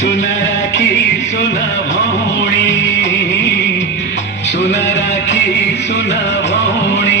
सुना राखी सुना भौणी सुना राखी सुना भौणी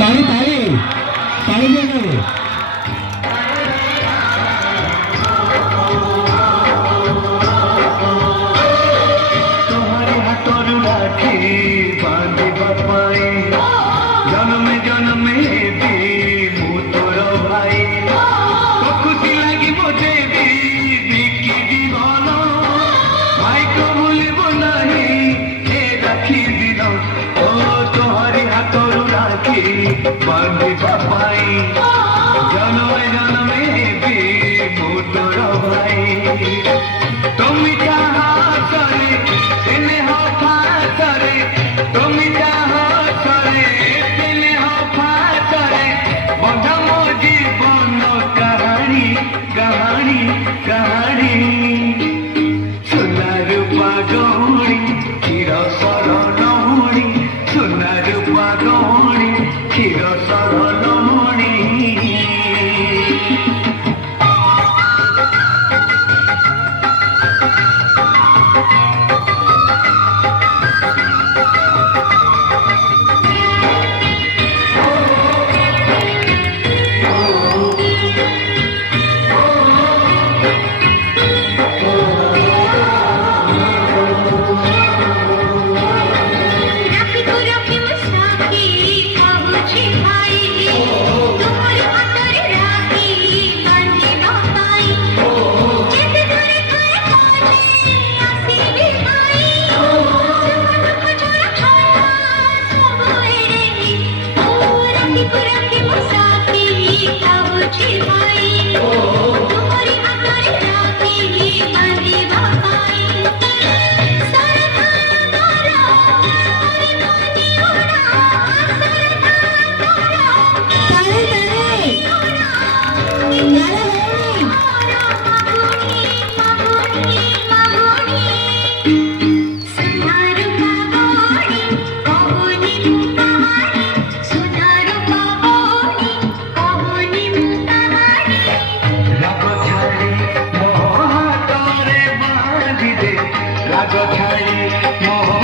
ताली ताली ताली बजाओ। तुम्हारे हाथों राखी बांधिबा पाई जन्मे जन्मे भी मु तोर भाई तो खुशी लगी मुझे भी बिकी जीवन भाई को भूलिब नहीं ए राखी दिन ओ तुम्हारे हाथों राखी बांधिबा पाई जन्मे जन्मे भी मु तोर भाई तुम जहाँ करे स्नेह फासरे तुम जहाँ करे स्नेह फासरे बंधा मो जीवन कहानी कहानी कहानी सुना रूपा गौणी क्षीर शरण मणि सुना रूपा गौणी क्षीर शरण मणि राग छाड़ी मोह